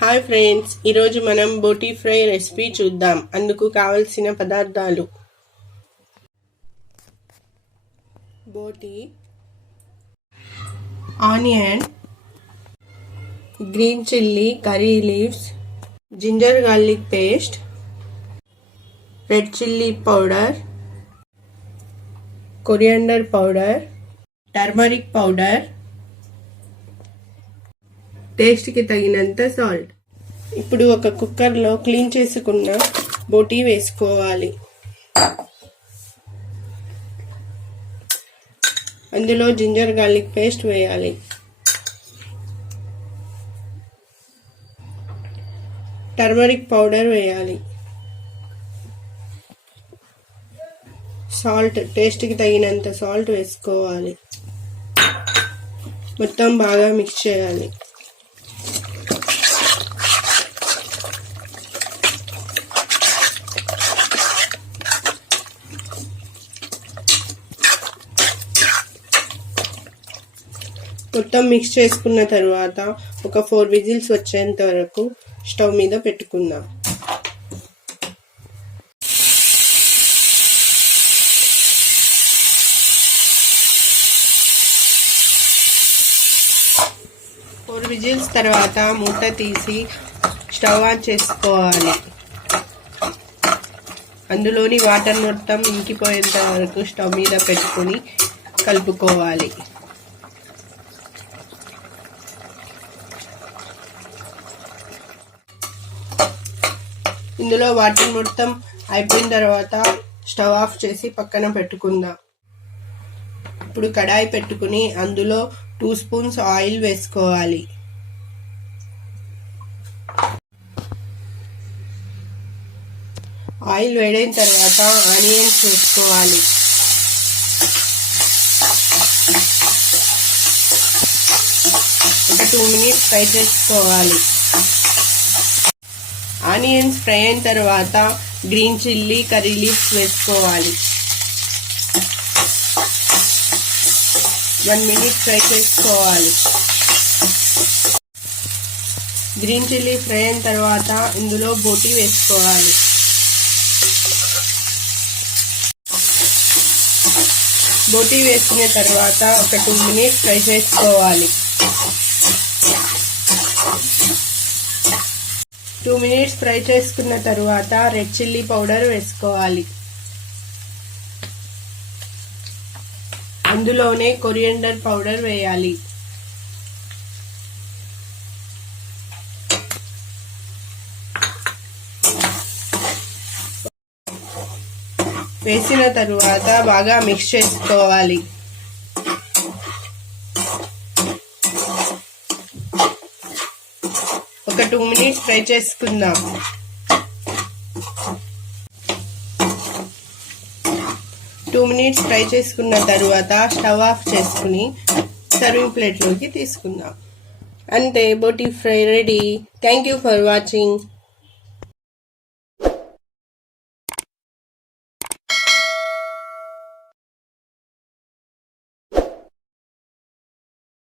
Hi friends, ఈరోజు మనం బోటీ fry recipe చూద్దాం. అందుకు కావలసిన పదార్థాలు: బోటీ, onion, green chilli curry leaves, ginger garlic paste, red chilli powder, coriander powder, turmeric powder, టేస్ట్కి తగినంత సాల్ట్. ఇప్పుడు ఒక కుక్కర్లో క్లీన్ చేసుకున్న బోటీ వేసుకోవాలి. అందులో జింజర్ గార్లిక్ పేస్ట్ వేయాలి. టర్మరిక్ పౌడర్ వేయాలి. సాల్ట్, టేస్ట్కి తగినంత సాల్ట్ వేసుకోవాలి. మొత్తం బాగా మిక్స్ చేయాలి. మొత్తం మిక్స్ చేసుకున్న తర్వాత ఒక 4 విజిల్స్ వచ్చేంత వరకు స్టవ్ మీద పెట్టుకుందాం. విజిల్స్ తర్వాత మూత తీసి స్టవ్ ఆన్ చేసుకోవాలి. అందులోని వాటర్ మొత్తం ఇంకిపోయేంత వరకు స్టవ్ మీద పెట్టుకొని కలుపుకోవాలి. ఇందులో వాటర్ మొత్తం అయిపోయిన తర్వాత స్టవ్ ఆఫ్ చేసి పక్కన పెట్టుకుందాం. ఇప్పుడు కడాయి పెట్టుకుని అందులో 2 స్పూన్స్ ఆయిల్ వేసుకోవాలి. ఆయిల్ వేడైన తర్వాత ఆనియన్స్ వేసుకోవాలి. ఒక 2 మినిట్స్ ఫ్రై చేసుకోవాలి. ఆనియన్స్ ఫ్రై అయిన తర్వాత గ్రీన్ చిల్లీ కర్రీ లీవ్స్ వేసుకోవాలి. 1 మినిట్ ఫ్రై చేసుకోవాలి. గ్రీన్ చిల్లీ ఫ్రై అయిన తర్వాత ఇందులో బోటీ వేసుకోవాలి. బోటీ వేసుకున్న తర్వాత ఒక 2 మినిట్స్ ఫ్రై చేసుకోవాలి. 2 మినిట్స్ ఫ్రై చేసుకున్న తర్వాత రెడ్ చిల్లీ పౌడర్ వేసుకోవాలి. అందులోనే కొరియాండర్ పౌడర్ వేయాలి. వేసిన తరువాత బాగా మిక్స్ చేసుకోవాలి. ఒక 2 మినిట్స్ ఫ్రై చేసుకుందాం. 2 మినిట్స్ ఫ్రై చేసుకున్న తర్వాత స్టవ్ ఆఫ్ చేసుకుని సర్వింగ్ ప్లేట్లోకి తీసుకుందాం. అంతే, బోటీ fry ready. Thank you for watching.